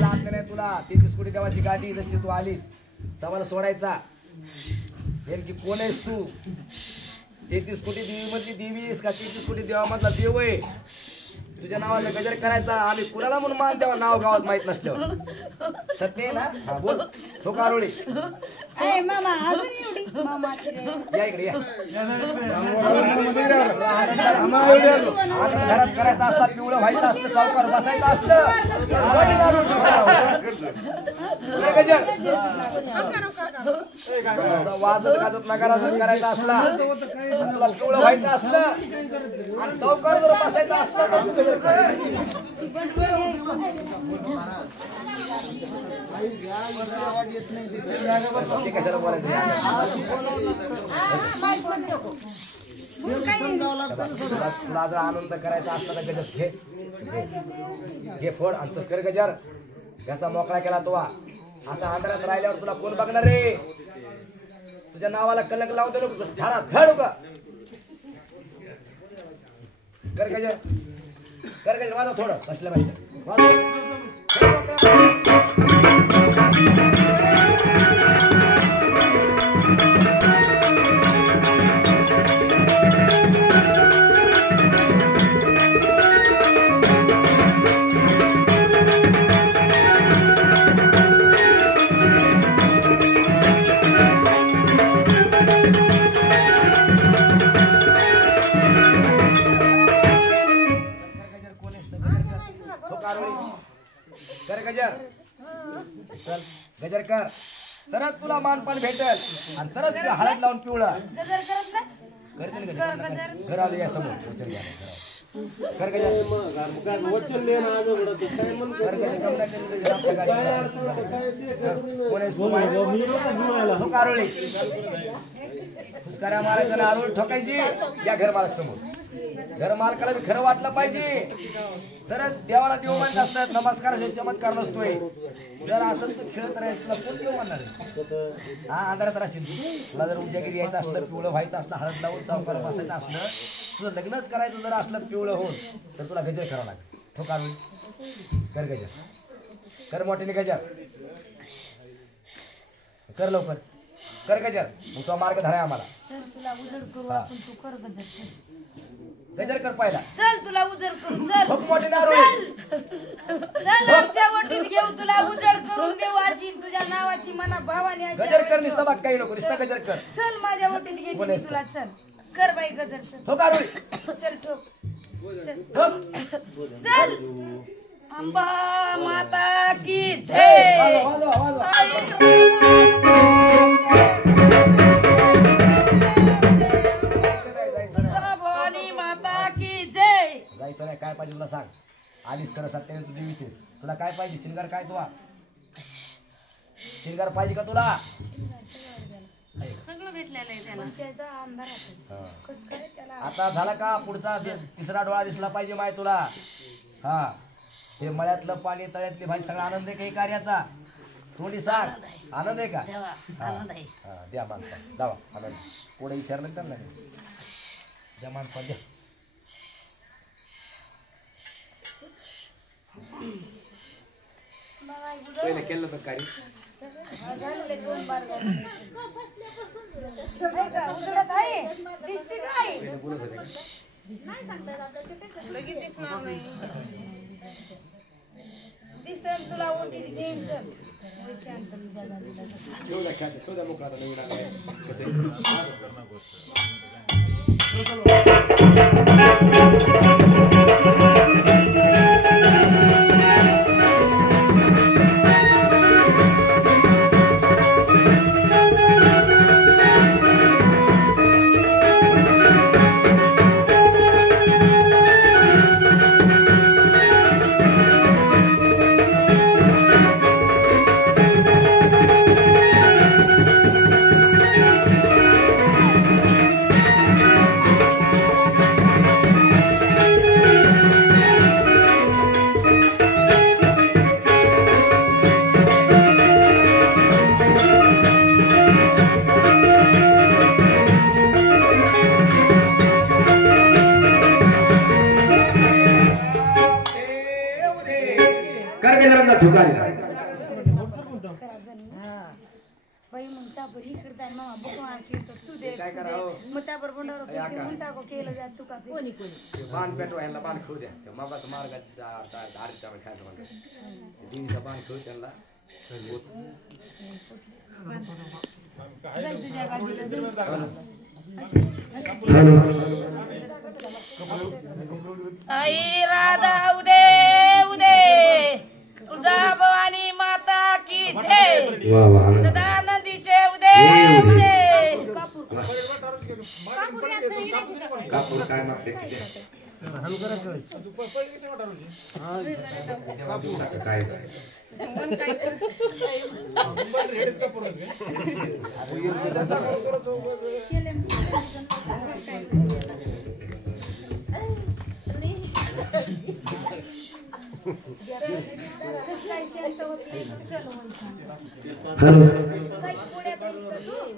नाही तुला 33 कोटी देवाची गाडी जशी तू आलीस सवाल सोडायचा नेमकी कोण आहेस तू 33 कोटी देवी मधली देवीस का 33 कोटी देवामधला देव आहे तुझ्या नावाला गजर करायचा आम्ही कुणाला म्हणून मान द्यावा नाव गावात माहित नसल्यावर सत्य ना हा बोल ठोकारोळी मामा अजून एवढी मामा या इकडे या घरात करायचं असला पिवळं व्हायचं असलं चौकार बसायचं असलं वाजत गाजत नकाराजून करायचा असला तुला पिवळं व्हायचं असलं आणि चौकार जर बसायचं असलं कशाला बोलायचं तुला जर आनंद करायचा असला तर गजर घे फोड आणि चक्कर गजर घ्याचा मोकळा केला तो असा अंधारात राहिल्यावर तुला कोण बघणार रे तुझ्या नावाला कलंक लावून दे नको झाडा धड का कर गजर वाजव थोडं कसलं माहिती गजर कर तरच तुला मानपान भेटेल आणि तरच तुला हळद लावून पिवळा घर आलं या समोर कर गजर फुसकाऱ्या मारायचं आरोळी ठोकायची या घर मालक समोर घर मालकाला बी खरं वाटलं पाहिजे तरच देवाला देव म्हणत असतात नमस्कार चमत्कार नसतोय जर असं तू खेळत राहायचं तुला कोण देव म्हणणार हा अंधारात राहशील तुला जर उद्यागिरी यायचं असलं पिवळं व्हायचं असलं हळद लावून चौकार बसायचं असलं तुझं लग्नच करायचं जर असलं पिवळं होऊन तर तुला गजर करावं लागेल ठोकार कर गजर कर मोठ्याने गजर कर लवकर कर गजर मग तो मार्ग धराय आम्हाला गजर कर पाहिला चल तुला उजड करून चल खूप मोठे नारोळी चल आमच्या वटीत घेऊ तुला उजड करून देऊ अशी तुझ्या नावाची मना भावाने अशी गजर कर निस्ता बाग काही नको निस्ता गजर कर चल माझ्या वटीत घेते मी तुला चल कर बाई गजर चल ठोक आरोळी चल ठोक ठोक चल अंबा माता की जय जायचं नाही काय पाहिजे तुला सांग आलीस खरं सत्याने तू देवीचे तुला काय पाहिजे शिंगार काय तुला शिंगार पाहिजे का तुला सगळं भेटलेलं आहे त्याला त्याचा अंधार आता झाला का पुढचा तिसरा डोळा दिसला पाहिजे माय तुला हा हे मळ्यातलं पाणी तळ्यातली भाई सगळा आनंद आहे काही कार्याचा थोडी सांग आनंद आहे का आनंद आहे द्या मानपा जावा आनंद पुढे विचारलं तर नाही द्या मानपा द्या पहिले केलं तर काही तुला ओटी घेईन शोधा मोकळा नवीन तापर ही करता मामा बकवा खेळतो तू दे काय करावं? मग तापर बोंडावर घेऊन टाको केलं जात तू का कोणी ते बाण पेटवा ह्यांना बाण खाऊ द्या त्या मागाचा मार्गात धारीचा खायचं म्हणतात देवीचा बाण खाऊ त्यांना तुझ्या गाडीला आई राधा उदे उदे तुळजा भवानी माता की जय सदानंदीचे उदे उदे कापूर काय मागते काय हॅलो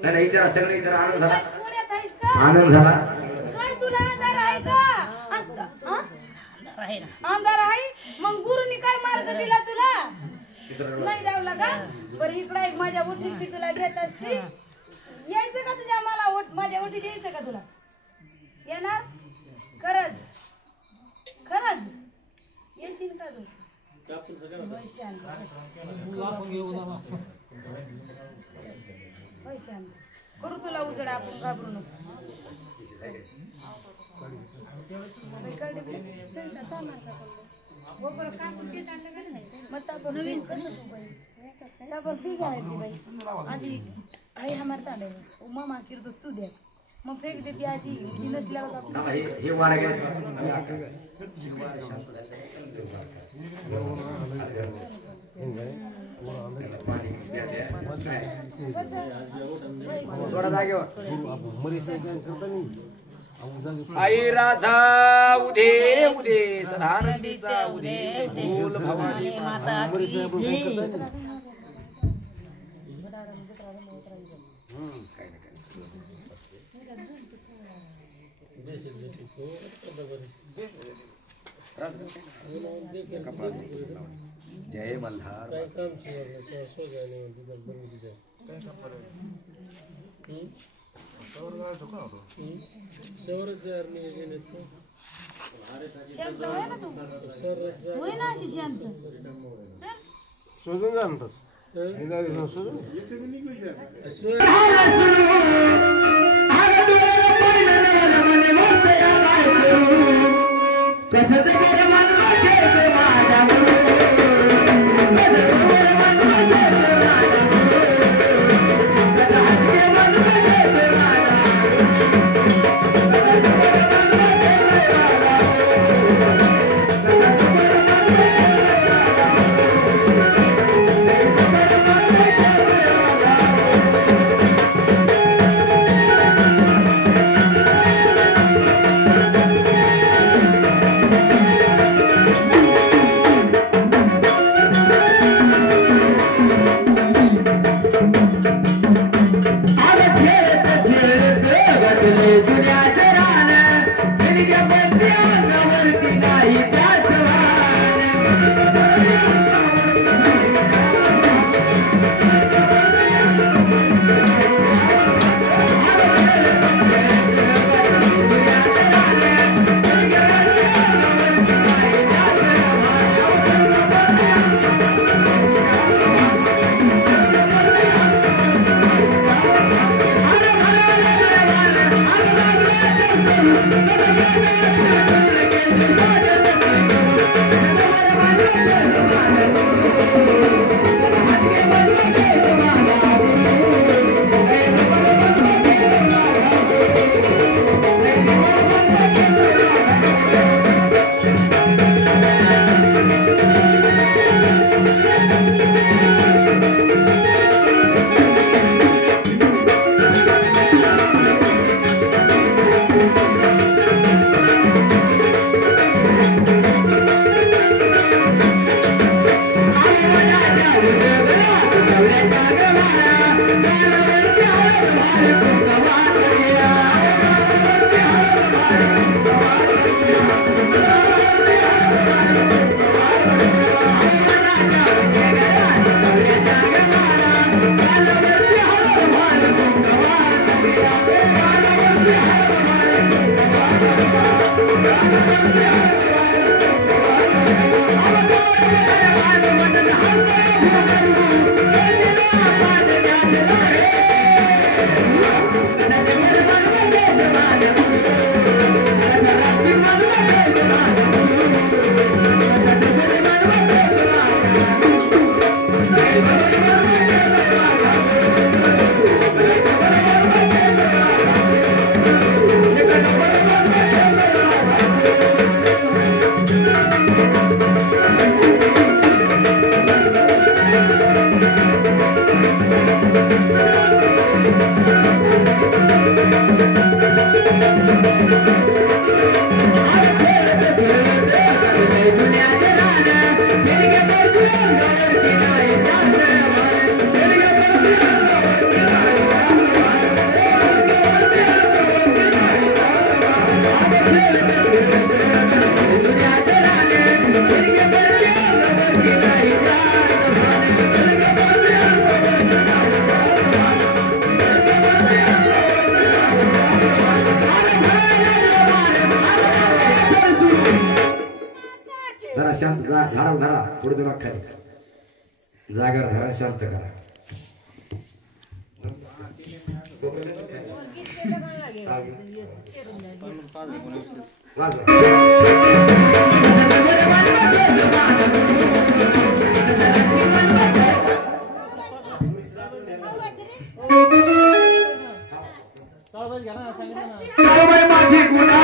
नाही विचार सगळे विचार आनंद झाला आनंद झाला काय तुला अंधार आहे का अंधार आहे मग गुरुनी काय मार्ग दिला तुला नाही जावला का बरं इकडे एक माझ्या ओठीची तुला घेत असते यायचं का तुझ्या मला माझ्या ओठीत यायचं का तुला येणार खरंच खरंच येशील का तू करू तुला उजड आपण घाबरू नको आजी हमारे तांडे मामा किरतो तू दे मग फेक देते आजी ती नसल्यावर हे वारा गेला सोडा जागेवर आई राधा उदे उदे सदानंदीचा उदे बोल भवानी माता की जय जय मल्हार शांत होय ना तू होय ना अशी शांत चल शोधून जा ना शोधून जरा शांत धरा धरा पुढे तुला खाली जागर धरा शांत करा माझी गुन्हा